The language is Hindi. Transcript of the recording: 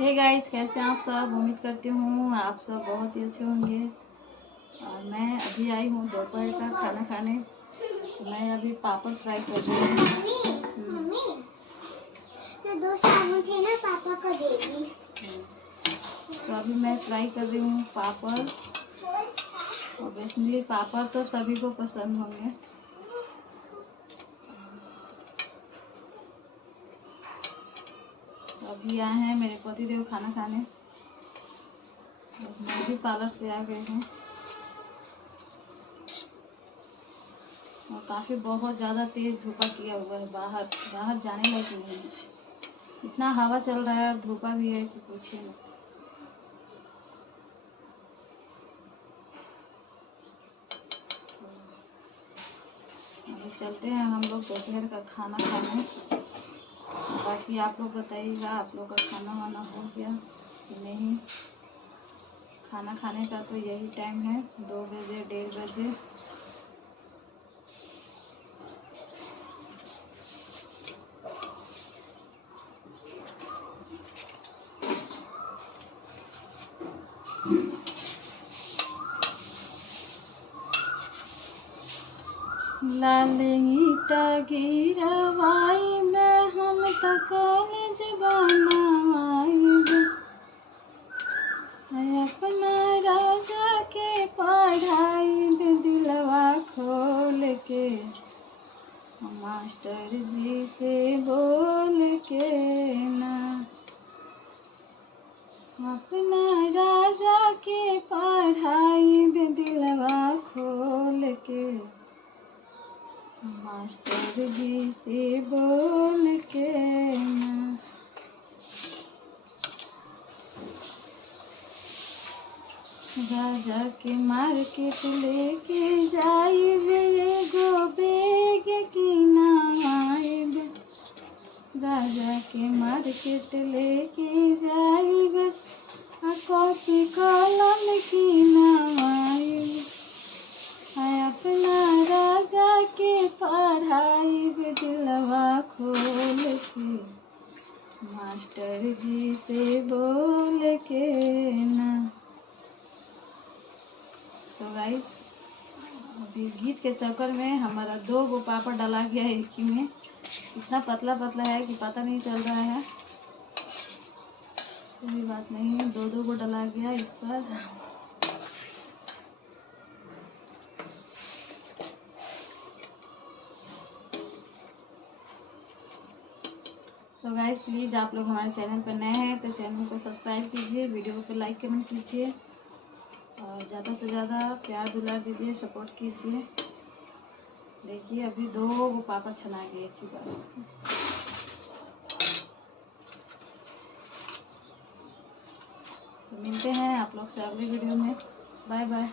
हे गाइस, कैसे हैं आप सब। उम्मीद करती हूँ आप सब बहुत ही अच्छे होंगे। और मैं अभी आई हूँ दोपहर का खाना खाने। तो मैं अभी पापड़ फ्राई कर रही हूँ। पापा को देगी। तो अभी मैं फ्राई कर रही हूँ पापड़। ऑब्वियसली पापड़ तो सभी को पसंद होंगे। तो अभी आए हैं मेरे पतिदेव खाना खाने। मैं भी पार्लर से आ गई हूँ और काफ़ी बहुत ज़्यादा तेज़ धूपा किया हुआ है। बाहर जाने लायक नहीं है। इतना हवा चल रहा है और धूपा भी है कि पूछिए मत। अभी चलते हैं हम लोग दोपहर का खाना खाने। बाकी आप लोग बताइएगा, आप लोग का खाना वाना हो गया कि नहीं। खाना खाने का तो यही टाइम है, 2 बजे 1:30 बजे। लाल ईटा गिरवाई में हम त कॉलेज बनावाई। अपना राजा के पढ़ाई में दिलवा खोल के मास्टर जी से बोल के ना। अपना राजा के पढ़ाई में दिलवा खोल के मास्टर जी से बोल के ना। राजा के मार्केट लेके जाइब, एगो बैग किनाइब। राजा के मार्केट लेके जाइब, कॉपी कलम किनाइब। अपना राजा के पढ़ाई दिलवा खोल के मास्टर जी से बोल के ना। सो गाइस, अभी गीत के चक्कर में हमारा 2 गो पापड़ डाला गया है एक ही में। इतना पतला पतला है कि पता नहीं चल रहा है। कोई बात नहीं है, 2 गो डाला गया इस पर। सो गाइस, प्लीज़ आप लोग हमारे चैनल पर नए हैं तो चैनल को सब्सक्राइब कीजिए, वीडियो को लाइक कमेंट कीजिए और ज़्यादा से ज़्यादा प्यार दुलार दीजिए, सपोर्ट कीजिए। देखिए अभी 2 गो पापड़ छना गए एक ही बार। सो मिलते हैं आप लोग से अगली वीडियो में। Bye bye.